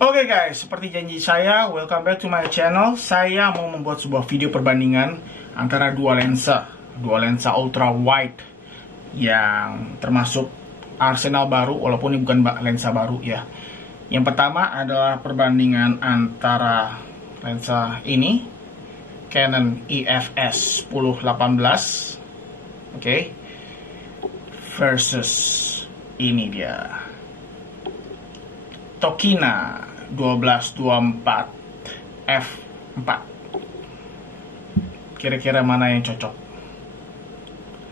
Oke guys, seperti janji saya, welcome back to my channel. Saya mau membuat sebuah video perbandingan antara dua lensa ultra wide yang termasuk arsenal baru, walaupun ini bukan lensa baru ya. Yang pertama adalah perbandingan antara lensa ini, Canon EFS 10-18, oke, versus ini dia, Tokina 12-24 f4. Kira-kira mana yang cocok?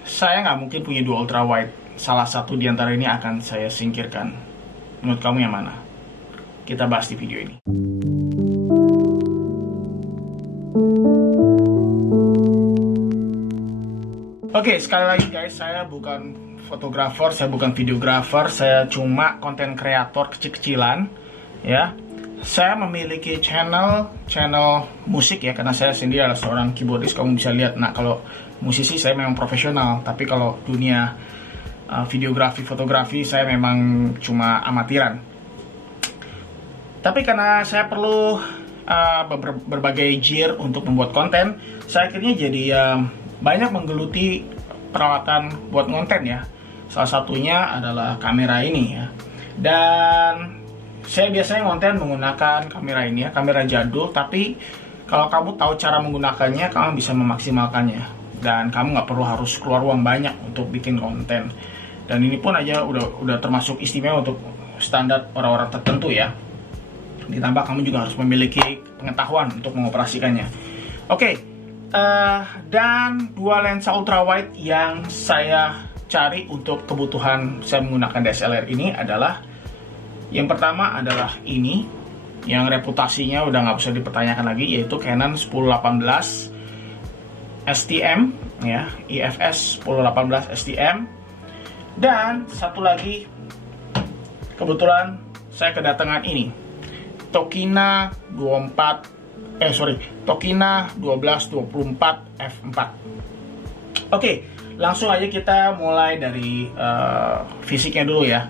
Saya nggak mungkin punya dua ultra wide. Salah satu di antara ini akan saya singkirkan. Menurut kamu yang mana? Kita bahas di video ini. Oke, sekali lagi guys, saya bukan fotografer, saya bukan videografer, saya cuma konten kreator kecil-kecilan ya. Saya memiliki channel musik ya, karena saya sendiri adalah seorang keyboardist, kamu bisa lihat. Nah, kalau musisi saya memang profesional, tapi kalau dunia videografi, fotografi saya memang cuma amatiran. Tapi karena saya perlu berbagai gear untuk membuat konten, saya akhirnya jadi banyak menggeluti peralatan buat konten ya. Salah satunya adalah kamera ini ya. Dan saya biasanya konten menggunakan kamera ini ya, kamera jadul, tapi kalau kamu tahu cara menggunakannya, kamu bisa memaksimalkannya. Dan kamu nggak perlu harus keluar uang banyak untuk bikin konten. Dan ini pun aja udah termasuk istimewa untuk standar orang-orang tertentu ya. Ditambah kamu juga harus memiliki pengetahuan untuk mengoperasikannya. Oke, dan dua lensa ultra wide yang saya cari untuk kebutuhan saya menggunakan DSLR ini adalah, yang pertama adalah ini, yang reputasinya udah nggak usah dipertanyakan lagi, yaitu Canon 10-18 STM ya, EFS 10-18 STM. Dan satu lagi, kebetulan saya kedatangan ini, Tokina 12-24 f4. Oke, langsung aja kita mulai dari fisiknya dulu ya.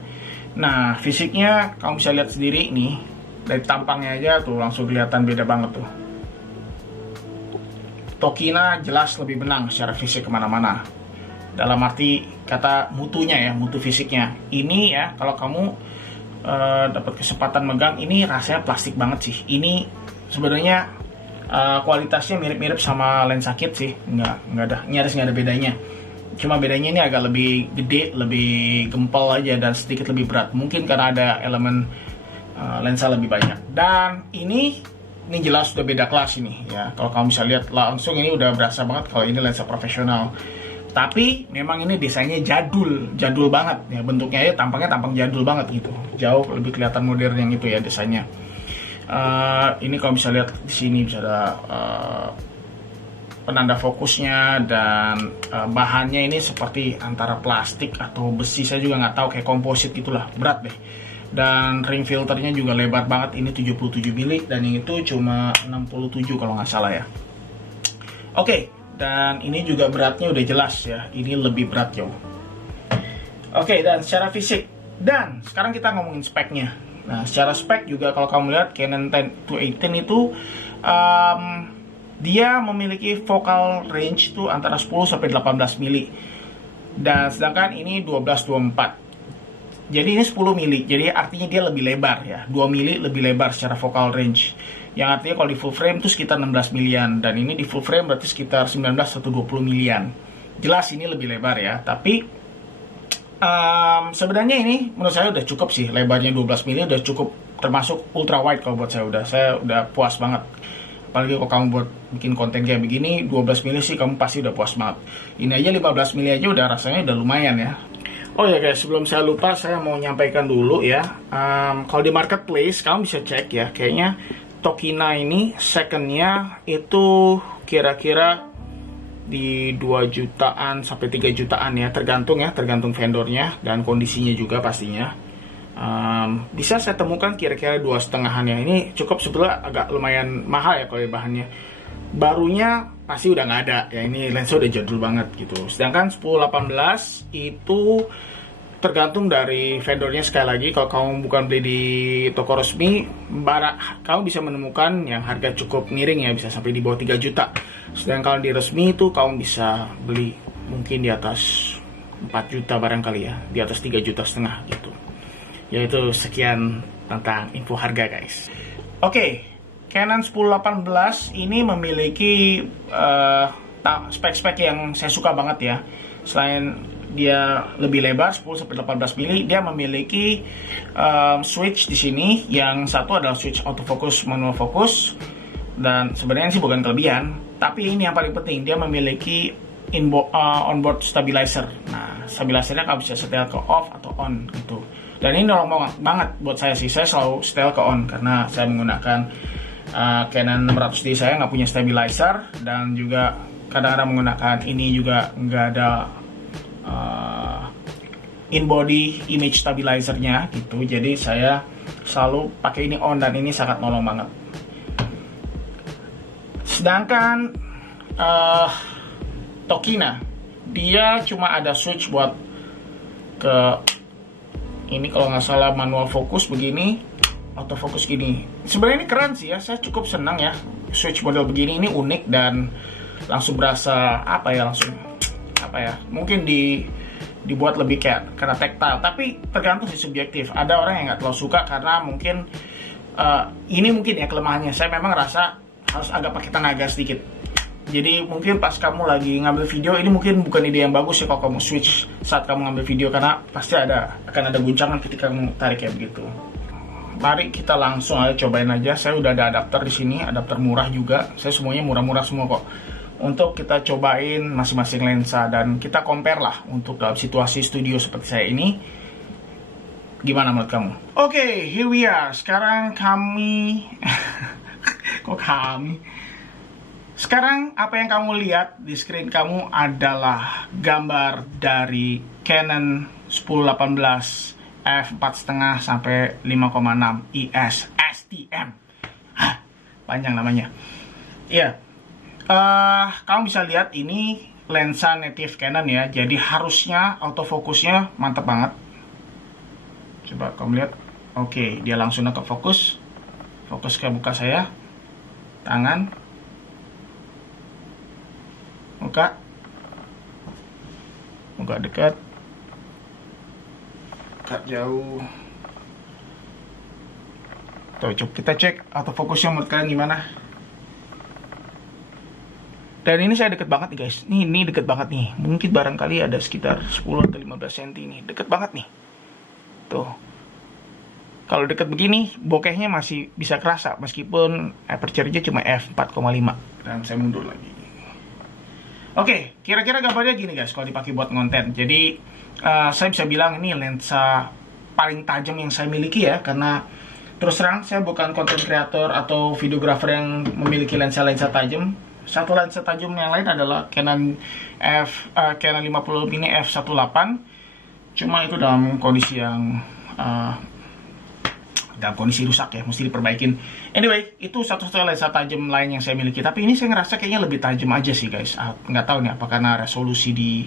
Nah, fisiknya kamu bisa lihat sendiri nih, dari tampangnya aja tuh langsung kelihatan beda banget tuh. Tokina jelas lebih menang secara fisik kemana-mana. Dalam arti kata mutunya ya, mutu fisiknya. Ini ya, kalau kamu dapat kesempatan megang, ini rasanya plastik banget sih. Ini sebenarnya kualitasnya mirip-mirip sama lensa kit sih, nggak ada, nyaris nggak ada bedanya. Cuma bedanya ini agak lebih gede, lebih gempal aja, dan sedikit lebih berat. Mungkin karena ada elemen lensa lebih banyak. Dan ini jelas sudah beda kelas ini ya. Kalau kamu bisa lihat langsung, ini udah berasa banget kalau ini lensa profesional. Tapi memang ini desainnya jadul banget ya, bentuknya ya, tampang jadul banget gitu. Jauh lebih kelihatan modern yang itu ya desainnya. Ini kalau bisa lihat di sini bisa ada penanda fokusnya, dan bahannya ini seperti antara plastik atau besi, saya juga nggak tahu, kayak komposit gitulah, berat deh. Dan ring filternya juga lebar banget, ini 77 mili dan yang itu cuma 67 kalau nggak salah ya. Oke, dan ini juga beratnya udah jelas ya, ini lebih berat jauh. Oke, dan secara fisik, dan sekarang kita ngomongin speknya. Nah, secara spek juga kalau kamu lihat Canon 10-18 itu dia memiliki focal range itu antara 10 sampai 18 mili. Dan sedangkan ini 12-24. Jadi ini 10 mili. Jadi artinya dia lebih lebar ya. 2 mili lebih lebar secara focal range. Yang artinya kalau di full frame itu sekitar 16 milian, dan ini di full frame berarti sekitar 19 atau 20 milian. Jelas ini lebih lebar ya, tapi sebenarnya ini menurut saya udah cukup sih. Lebarnya 12 mili udah cukup, termasuk ultra wide kalau buat saya udah puas banget. Apalagi kalau kamu buat bikin konten kayak begini, 12 mili sih kamu pasti udah puas banget. Ini aja 15 mili aja udah rasanya udah lumayan ya. Oh ya guys, sebelum saya lupa, saya mau nyampaikan dulu ya. Kalau di marketplace kamu bisa cek ya, kayaknya Tokina ini secondnya itu kira-kira di 2 jutaan sampai 3 jutaan ya, tergantung vendornya dan kondisinya juga pastinya. Bisa saya temukan kira-kira 2,5-an ya. Ini cukup sebetulnya agak lumayan mahal ya kalau bahannya. Barunya pasti udah nggak ada ya, ini lensa udah jadul banget gitu. Sedangkan 10-18 itu tergantung dari vendornya. Sekali lagi, kalau kamu bukan beli di toko resmi, kamu bisa menemukan yang harga cukup miring ya, bisa sampai di bawah 3 juta. Sedangkan kalau di resmi itu kamu bisa beli mungkin di atas 4 juta barangkali ya, di atas 3,5 juta gitu. Yaitu sekian tentang info harga guys. Oke, Canon 1018 ini memiliki spek-spek yang saya suka banget ya. Selain dia lebih lebar 10-18 mili, dia memiliki switch di sini. Yang satu adalah switch autofocus manual focus, dan sebenarnya sih bukan kelebihan, tapi ini yang paling penting, dia memiliki onboard stabilizer. Nah, stabilizernya kamu bisa setel ke off atau on gitu. Dan ini nolong banget buat saya sih. Saya selalu setel ke on karena saya menggunakan Canon 600D. Saya nggak punya stabilizer, dan juga kadang-kadang menggunakan ini juga nggak ada in-body image stabilizernya gitu. Jadi saya selalu pakai ini on, dan ini sangat nolong banget. Sedangkan Tokina, dia cuma ada switch buat ke ini, kalau nggak salah manual fokus begini, autofocus gini. Sebenarnya ini keren sih ya, saya cukup senang ya switch model begini. Ini unik dan langsung berasa mungkin dibuat lebih karena tactile, tapi tergantung sih, subjektif. Ada orang yang nggak terlalu suka karena mungkin ini mungkin ya kelemahannya. Saya memang rasa harus agak pakai tenaga sedikit. Jadi mungkin pas kamu lagi ngambil video, ini mungkin bukan ide yang bagus ya kalau kamu switch saat kamu ngambil video, karena pasti akan ada guncangan ketika kamu tarik kayak begitu. Mari kita langsung aja cobain aja. Saya udah ada adapter di sini, adapter murah juga. Saya semuanya murah-murah semua kok. Untuk kita cobain masing-masing lensa, dan kita compare lah untuk dalam situasi studio seperti saya ini. Gimana menurut kamu? Oke, here we are. Sekarang kami Sekarang apa yang kamu lihat di screen kamu adalah gambar dari Canon 1018 f4,5 sampai 5,6 IS STM. Panjang namanya. Iya. Kamu bisa lihat ini lensa native Canon ya. Jadi harusnya autofocusnya mantap banget. Coba kamu lihat. Oke, dia langsung ke fokus. Fokus ke muka saya. Tangan. Muka dekat, dekat jauh. Tuh, coba kita cek autofocusnya menurut kalian gimana. Dan ini saya deket banget nih guys. Ini deket banget nih. Mungkin barangkali ada sekitar 10 atau 15 cm nih. Deket banget nih. Tuh. Kalau deket begini, bokehnya masih bisa kerasa meskipun aperture-nya cuma f4,5. Dan saya mundur lagi. Oke, kira-kira gambarnya gini guys kalau dipakai buat konten. Jadi saya bisa bilang ini lensa paling tajam yang saya miliki ya, karena terus terang saya bukan content creator atau videographer yang memiliki lensa-lensa tajam. Satu lensa tajam yang lain adalah Canon 50 mini f1.8. Cuma itu dalam kondisi yang rusak ya, mesti diperbaikin. Anyway, itu satu-satunya lensa tajam lain yang saya miliki. Tapi ini saya ngerasa kayaknya lebih tajam aja sih guys. Nggak tahu nih apa karena resolusi di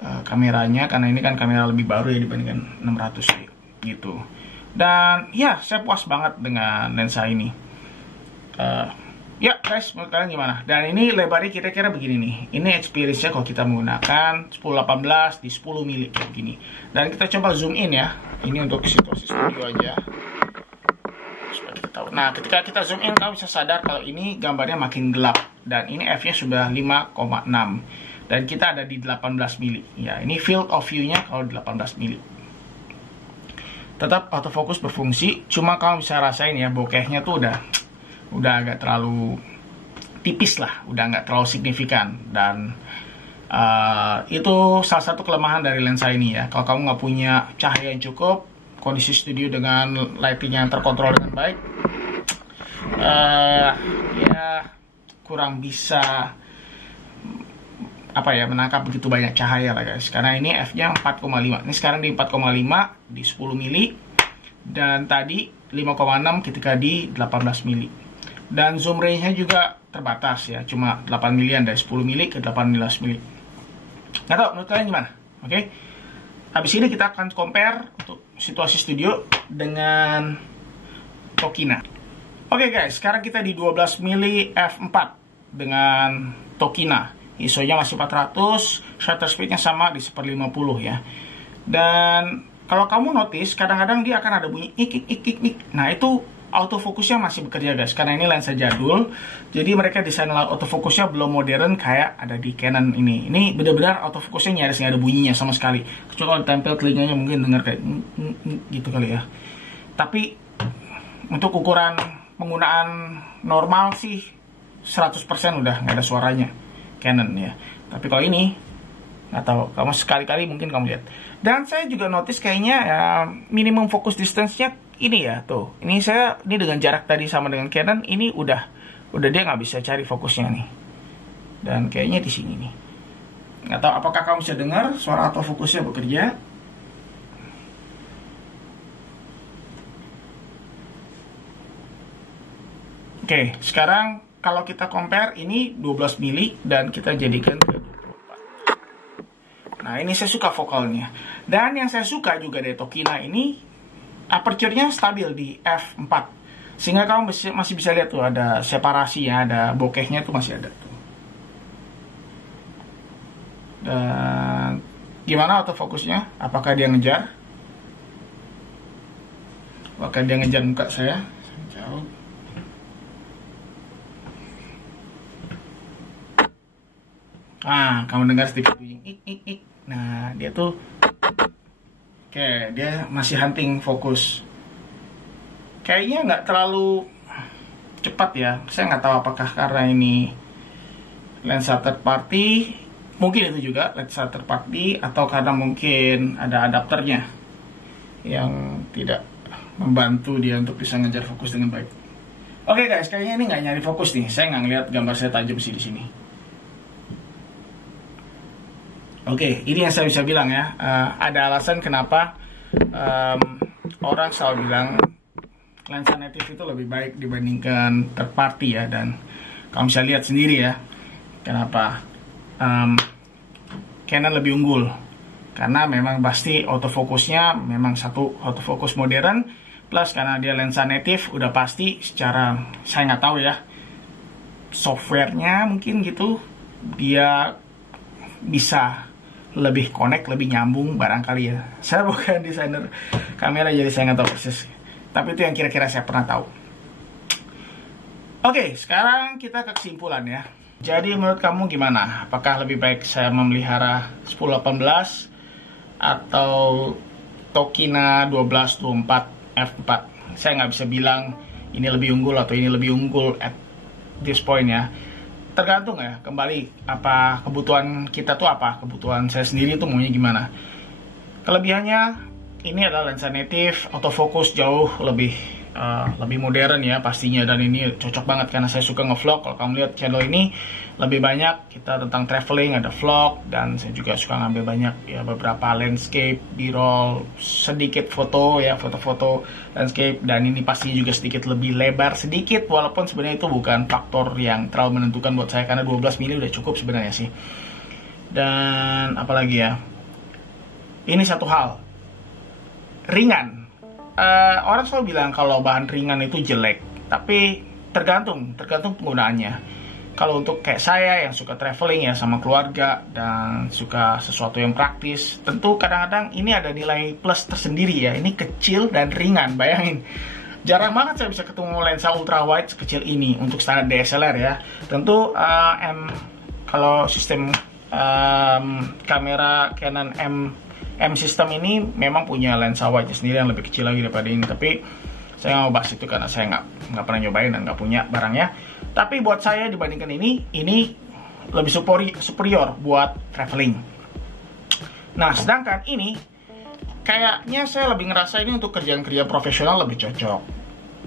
kameranya, karena ini kan kamera lebih baru ya dibandingkan 600 gitu. Dan ya, saya puas banget dengan lensa ini. Ya guys, menurut kalian gimana? Dan ini lebarnya kira-kira begini nih. Ini experience-nya kalau kita menggunakan 1018 di 10 mili kayak gini. Dan kita coba zoom in ya. Ini untuk situasi studio aja. Supaya kita tahu. Nah, ketika kita zoom in, kamu bisa sadar kalau ini gambarnya makin gelap. Dan ini f-nya sudah 5,6. Dan kita ada di 18 mili. Ya, ini field of view-nya kalau 18 mili. Tetap autofocus berfungsi. Cuma kamu bisa rasain ya, bokehnya tuh udah agak terlalu tipis lah, udah nggak terlalu signifikan. Dan itu salah satu kelemahan dari lensa ini ya. Kalau kamu nggak punya cahaya yang cukup, kondisi studio dengan lighting yang terkontrol dengan baik, ya kurang bisa menangkap begitu banyak cahaya lah guys. Karena ini f-nya 4,5. Ini sekarang di 4,5 di 10 mili, dan tadi 5,6 ketika di 18 mili. Dan zoom range-nya juga terbatas ya, cuma 8 milian dari 10 mili ke 18 mili. Nggak tahu menurut kalian gimana? Oke. habis ini kita akan compare untuk situasi studio dengan Tokina. Oke guys, sekarang kita di 12 mili f4 dengan Tokina. ISO-nya masih 400, shutter speed-nya sama di 1/50 ya. Dan kalau kamu notice, kadang-kadang dia akan ada bunyi ik. Nah, itu autofokusnya masih bekerja guys, karena ini lensa jadul. Jadi mereka desain autofokusnya belum modern kayak ada di Canon ini. Ini benar-benar autofokusnya nyaris nggak ada bunyinya sama sekali. Kecuali kalau ditempel telinganya mungkin dengar kayak gitu kali ya. Tapi untuk ukuran penggunaan normal sih 100% udah nggak ada suaranya Canon ya. Tapi kalau ini nggak tahu, kamu sekali-kali mungkin kamu lihat. Dan saya juga notice kayaknya ya, minimum focus distance-nya ini ya tuh. Ini dengan jarak tadi sama dengan Canon, ini udah dia nggak bisa cari fokusnya nih. Dan kayaknya di sini nih. Nggak tahu apakah kamu bisa dengar suara autofokusnya bekerja. Oke, sekarang kalau kita compare ini 12 mili dan kita jadikan ke 24. Nah, ini saya suka vokalnya. Dan yang saya suka juga dari Tokina ini aperture-nya stabil di f4. Sehingga kamu masih bisa lihat tuh ada separasinya, ada bokehnya tuh masih ada tuh. Dan gimana autofokusnya? Apakah dia ngejar? Apakah dia ngejar muka saya? Jauh. Kamu dengar sedikit bunyi ik. Nah, dia tuh oke, dia masih hunting fokus. Kayaknya nggak terlalu cepat ya. Saya nggak tahu apakah karena ini lensa third party, mungkin itu juga lensa third party, atau karena mungkin ada adapternya yang tidak membantu dia untuk bisa ngejar fokus dengan baik. Oke guys, kayaknya ini nggak nyari fokus nih. Saya nggak ngeliat gambar saya tajam sih di sini. Oke, ini yang saya bisa bilang ya. Ada alasan kenapa orang selalu bilang lensa native itu lebih baik dibandingkan third party ya. Dan kamu bisa lihat sendiri ya kenapa Canon lebih unggul. Karena memang pasti autofokusnya memang satu autofokus modern, plus karena dia lensa native udah pasti secara, saya nggak tahu ya, softwarenya mungkin gitu, dia bisa lebih connect, lebih nyambung barangkali ya. Saya bukan desainer kamera jadi saya nggak tahu persis, tapi itu yang kira-kira saya pernah tahu. Oke, sekarang kita ke kesimpulan ya. Jadi menurut kamu gimana? Apakah lebih baik saya memelihara 10-18 atau Tokina 12-24 f4? Saya nggak bisa bilang ini lebih unggul atau ini lebih unggul at this point ya. Tergantung ya, kembali apa kebutuhan kita tuh apa, kebutuhan saya sendiri tuh maunya gimana. Kelebihannya ini adalah lensa native, autofocus jauh lebih modern ya pastinya, dan ini cocok banget karena saya suka ngevlog. Kalau kamu lihat channel ini lebih banyak kita tentang traveling, ada vlog, dan saya juga suka ngambil banyak ya beberapa landscape, b-roll, sedikit foto ya, foto-foto landscape, dan ini pastinya juga sedikit lebih lebar sedikit, walaupun sebenarnya itu bukan faktor yang terlalu menentukan buat saya karena 12 mili udah cukup sebenarnya sih. Dan apalagi ya, ini satu hal, ringan. Orang selalu bilang kalau bahan ringan itu jelek, tapi tergantung penggunaannya. Kalau untuk kayak saya yang suka traveling ya sama keluarga dan suka sesuatu yang praktis, tentu kadang-kadang ini ada nilai plus tersendiri ya. Ini kecil dan ringan, bayangin. Jarang banget saya bisa ketemu lensa ultra wide sekecil ini untuk standar DSLR ya. Tentu kalau sistem kamera Canon M system ini memang punya lensa wide sendiri yang lebih kecil lagi daripada ini, tapi saya nggak mau bahas itu karena saya nggak pernah nyobain dan nggak punya barangnya. Tapi buat saya dibandingkan ini lebih superior buat traveling. Nah, sedangkan ini kayaknya saya lebih ngerasa ini untuk kerjaan-kerja profesional lebih cocok.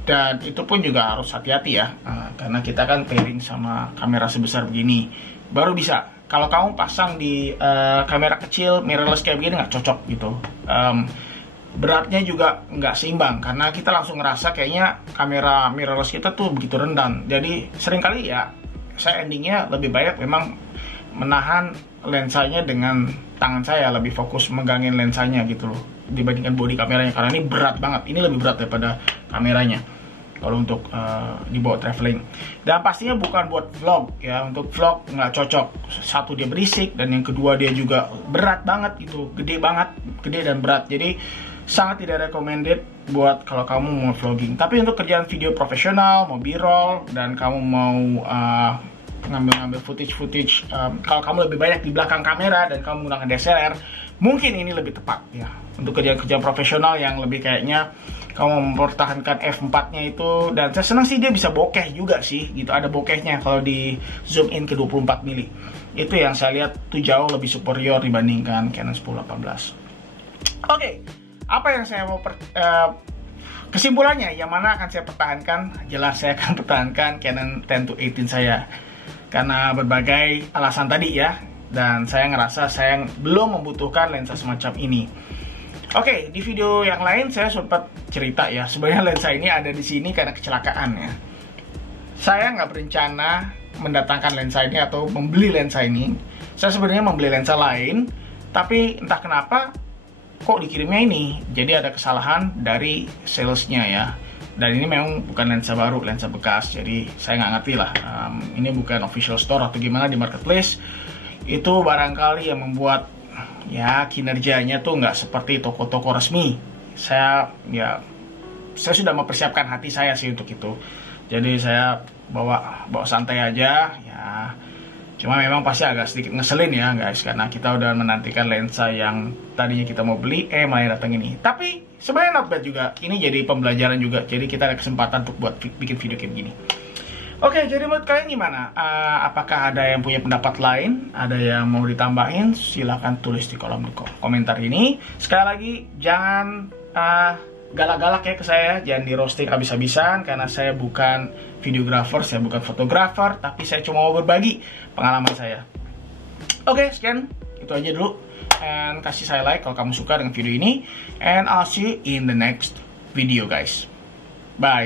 Dan itu pun juga harus hati-hati ya, karena kita kan pairing sama kamera sebesar begini baru bisa. Kalau kamu pasang di kamera kecil mirrorless kayak begini nggak cocok gitu. Beratnya juga nggak seimbang karena kita langsung ngerasa kayaknya kamera mirrorless kita tuh begitu rendah. Jadi seringkali ya saya endingnya lebih baik memang menahan lensanya dengan tangan saya, lebih fokus megangin lensanya gitu loh dibandingkan body kameranya, karena ini berat banget, ini lebih berat daripada kameranya kalau untuk dibawa traveling. Dan pastinya bukan buat vlog ya, untuk vlog nggak cocok. Satu, dia berisik, dan yang kedua dia juga berat banget gitu, gede banget, gede dan berat. Jadi sangat tidak recommended buat kalau kamu mau vlogging. Tapi untuk kerjaan video profesional, mau b-roll, dan kamu mau ngambil footage, kalau kamu lebih banyak di belakang kamera dan kamu menggunakan DSLR, mungkin ini lebih tepat ya. Untuk kerjaan-kerjaan profesional yang lebih kayaknya kamu mempertahankan f4-nya itu, dan saya senang sih dia bisa bokeh juga sih gitu, ada bokehnya kalau di zoom in ke 24 mili. Itu yang saya lihat tuh jauh lebih superior dibandingkan Canon 10-18. Oke, apa yang saya mau kesimpulannya, yang mana akan saya pertahankan? Jelas saya akan pertahankan Canon 10-18 saya karena berbagai alasan tadi ya, dan saya ngerasa saya belum membutuhkan lensa semacam ini. Oke, di video yang lain saya sempat cerita ya, sebenarnya lensa ini ada di sini karena kecelakaan ya. Saya nggak berencana mendatangkan lensa ini atau membeli lensa ini. Saya sebenarnya membeli lensa lain, tapi entah kenapa kok dikirimnya ini. Jadi ada kesalahan dari salesnya ya. Dan ini memang bukan lensa baru, lensa bekas. Jadi saya nggak ngerti lah, ini bukan official store atau gimana di marketplace. Itu barangkali yang membuat ya kinerjanya tuh nggak seperti toko-toko resmi. Saya sudah mempersiapkan hati saya sih untuk itu. Jadi saya bawa santai aja ya. Cuma memang pasti agak sedikit ngeselin ya guys, karena kita udah menantikan lensa yang tadinya kita mau beli, malah datang ini. Tapi sebenarnya not bad juga. Ini jadi pembelajaran juga. Jadi kita ada kesempatan untuk buat bikin video kayak gini. Oke, jadi menurut kalian gimana? Apakah ada yang punya pendapat lain? Ada yang mau ditambahin? Silahkan tulis di kolom komentar ini. Sekali lagi, jangan galak-galak ya ke saya. Jangan di roasting habis-habisan, karena saya bukan videographer, saya bukan fotografer, tapi saya cuma mau berbagi pengalaman saya. Oke, sekian. Itu aja dulu. And kasih saya like kalau kamu suka dengan video ini. And I'll see you in the next video guys. Bye.